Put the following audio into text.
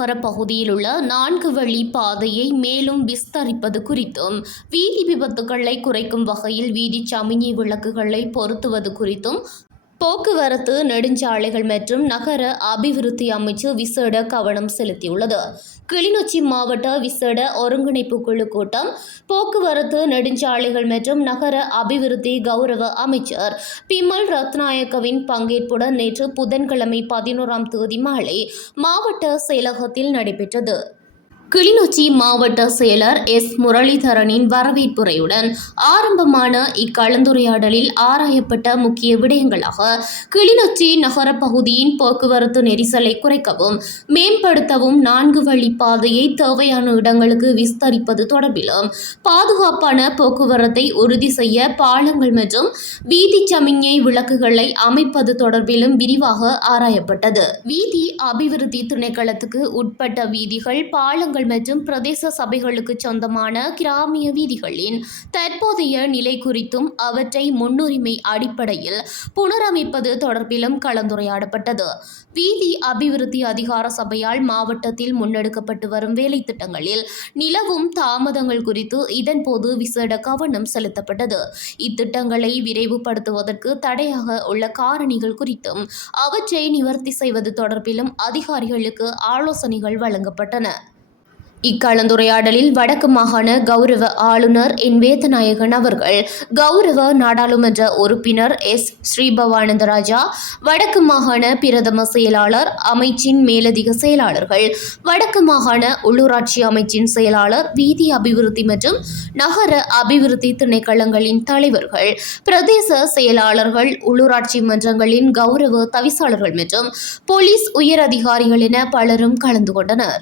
நகர பகுதியில் உள்ள 4 வழி பாதையை மேலும் விஸ்தரிப்பது குறித்தும், வீதி விபத்துக்களை குறைக்கும் வகையில் வீதி சமிஞ்ஞை விளக்குகளை பொருத்துவது குறித்தும் போக்குவரத்து நெடுஞ்சாலைகள் மற்றும் நகர அபிவிருத்தி அமைச்சு விசேட கவனம் செலுத்தியுள்ளது. கிளிநொச்சி மாவட்ட விசேட ஒருங்கிணைப்பு குழு கூட்டம் போக்குவரத்து நெடுஞ்சாலைகள் மற்றும் நகர அபிவிருத்தி கௌரவ அமைச்சர் பிமல் ரத்நாயக்கவின் பங்கேற்புடன் நேற்று புதன்கிழமை 11ஆம் தேதி மாலை மாவட்ட செயலகத்தில் நடைபெற்றது. கிளிநொச்சி மாவட்ட செயலர் எஸ். முரளிதரனின் வரவேற்புரையுடன் ஆரம்பமான இக்கலந்துரையாடலில் ஆராயப்பட்ட முக்கிய விடயங்களாக கிளிநொச்சி நகர பகுதியின் போக்குவரத்து நெரிசலை குறைக்கவும் மேம்படுத்தவும் 4 வழி பாதையை தேவையான இடங்களுக்கு விஸ்தரிப்பது தொடர்பிலும், பாதுகாப்பான போக்குவரத்தை உறுதி செய்ய பாலங்கள் மற்றும் வீதி சமிஞ்ஞை விளக்குகளை அமைப்பது தொடர்பிலும் விரிவாக ஆராயப்பட்டது. வீதி அபிவிருத்தி திணைக்களத்துக்கு உட்பட்ட வீதிகள், பாலங்கள் மற்றும் பிரதேச சபைகளுக்கு சொந்தமான கிராமிய வீதிகளின் தற்போதைய நிலை குறித்தும் அவற்றை முன்னுரிமை அடிப்படையில் புனரமைப்பது தொடர்பிலும் கலந்துரையாடப்பட்டது. வீதி அபிவிருத்தி அதிகார சபையால் மாவட்டத்தில் முன்னெடுக்கப்பட்டு வரும் வேலை திட்டங்களில் நிலவும் தாமதங்கள் குறித்து இதன்போது விசேட கவனம் செலுத்தப்பட்டது. இத்திட்டங்களை விரைவுபடுத்துவதற்கு தடையாக உள்ள காரணிகள் குறித்தும் அவற்றை நிவர்த்தி செய்வது தொடர்பிலும் அதிகாரிகளுக்கு ஆலோசனைகள் வழங்கப்பட்டன. இக்கலந்துரையாடலில் வடக்கு மாகாண கௌரவ ஆளுநர் என். வேதநாயகன் அவர்கள், கௌரவ நாடாளுமன்ற உறுப்பினர் எஸ். ஸ்ரீபவானந்தராஜா, வடக்கு மாகாண பிரதம செயலாளர், அமைச்சின் மேலதிக செயலாளர்கள், வடக்கு மாகாண உள்ளூராட்சி அமைச்சின் செயலாளர், வீதி அபிவிருத்தி மற்றும் நகர அபிவிருத்தி திணைக்களங்களின் தலைவர்கள், பிரதேச செயலாளர்கள், உள்ளூராட்சி மன்றங்களின் கௌரவ தவிசாளர்கள் மற்றும் போலீஸ் உயர் அதிகாரிகள் என பலரும் கலந்து கொண்டனர்.